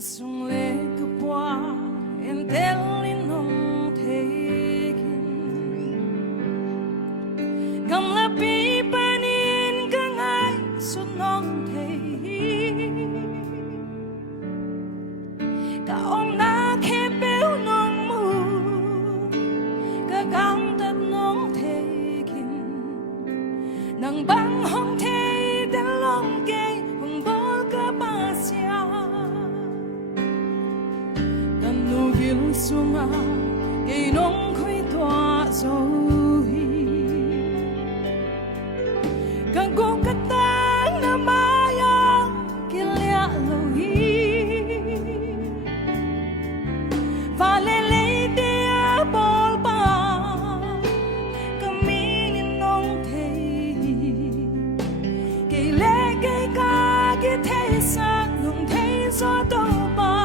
sung le ka pwa en telin nong thekin gam la pi panin ka ngai su nong thei ka ong na khe beu nong mu ka gam tat nong thekin nang bang hong thei da long ke hong bol ka ba sia vil sunga cây nông khơi tỏa rồi càng cố cắt tang na maya kia lẽ lâu hi và lê lê tia bol ba caminin nông thei cây lê cây ca kia thei sa nông thei gió đâu ba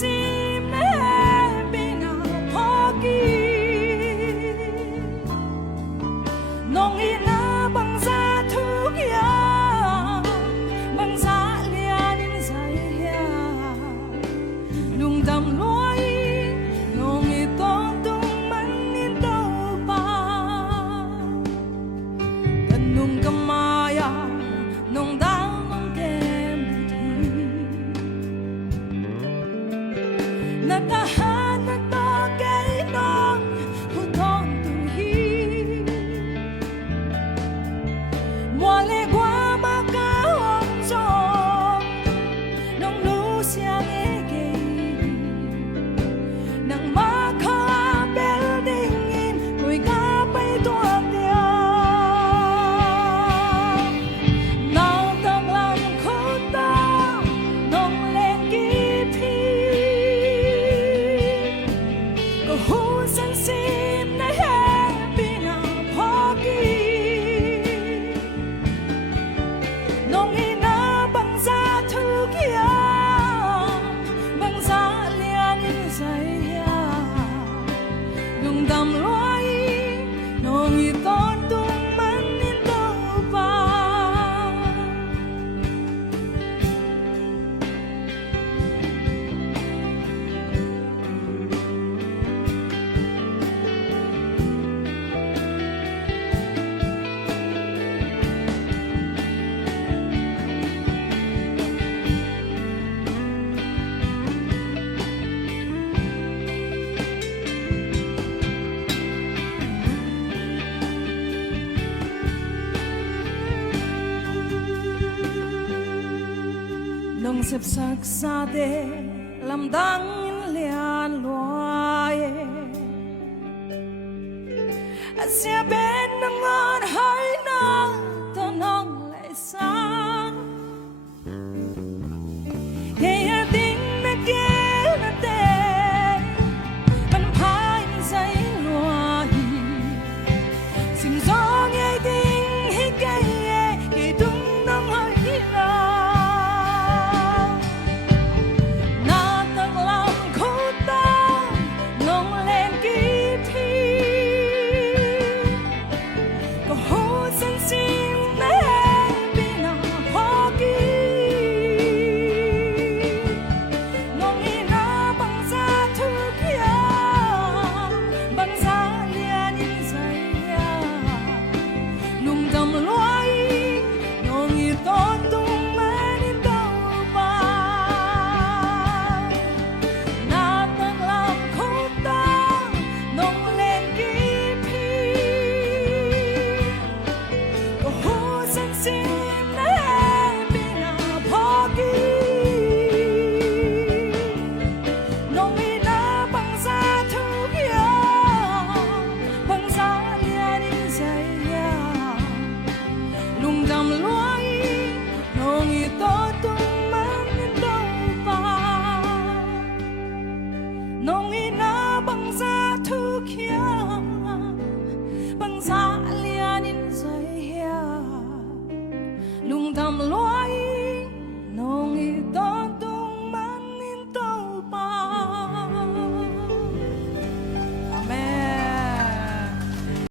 sim na bina hoki nong ina bang za thuk ya bang za lianin zai ya lung dam loi nong i ton tung man in tau pa kan nung kamaya nong dang nong kem natahan na to kay nong hutong tuhi mwale gwa makahong song nong lu siang egay nang makabel dingin ko'y kapay tuwag niya nautaglang kutang nong lengkipi husan sim na happy na hoki nong ina bang za thuk ya bang za lianin zai ya lung dam loi nong i ton tung man in tau pa nong sep sak sa de lam dang in lian loye asia ben nang on hai na to nong lai sa ke ya ding na ke na te ban phai sai loye sim zong ai ding hi kai ke tung nong hai na nong ina bang za thuk ya bang za lianin zai ya lung dam lo